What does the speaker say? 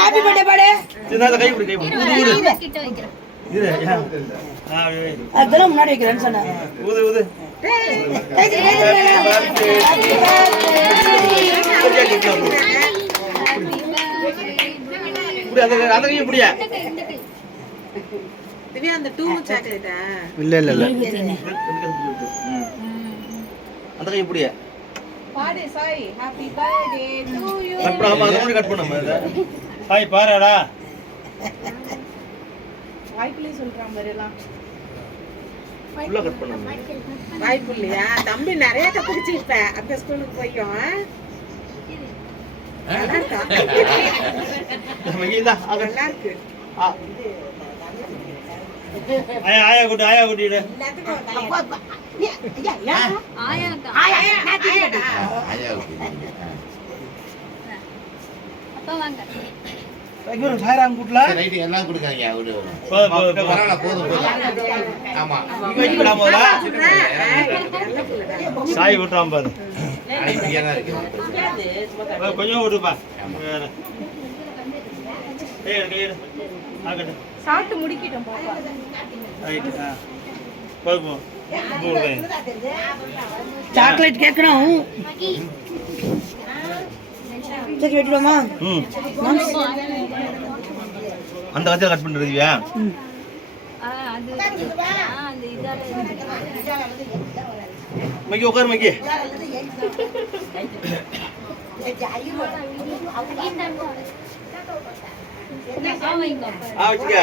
Happy birthday பாடு. அதெல்லாம் முன்னாடி வைக்கிறேன்னு சொன்னேன். இல்ல இல்ல இல்ல அந்த கை இப்படியே பாடு Sai happy birthday to you. அப்புறம் அத கட் பண்ணோம் இத. சாய் பாருடா. வாய்ப்புல சொல்றான் பாருலாம். ஃபுல்லா கட் பண்ணோம். வாய்ப்பு இல்லையா? தம்பி நிறைய தப்பிச்சிருப்ப. அந்த ஸ்கூலுக்கு போய்யும். நல்லா இருக்கா? மகிந்தா நல்லா இருக்கு. ஆயா கூட்டிடு. சாயராம் கூட்டல ரைட் எல்லாம் கொடுக்காங்க அவரு போதும் பரவாயில்ல போதும் ஆமா சாய் விட்டுறான் பாரு. ஐடியா தான் இருக்கு கொஞ்சம் விட்டுப்பா. ஏய் சாப்பிட்டு முடிக்கிட்டோம் பாப்பா. போதும் சாக்லேட் கேட்கணும். சரி வெட்டுவோமா? அந்த கத்தில கட் பண்றதுவியா? மகி உட்கார் மகி. வச்சுக்க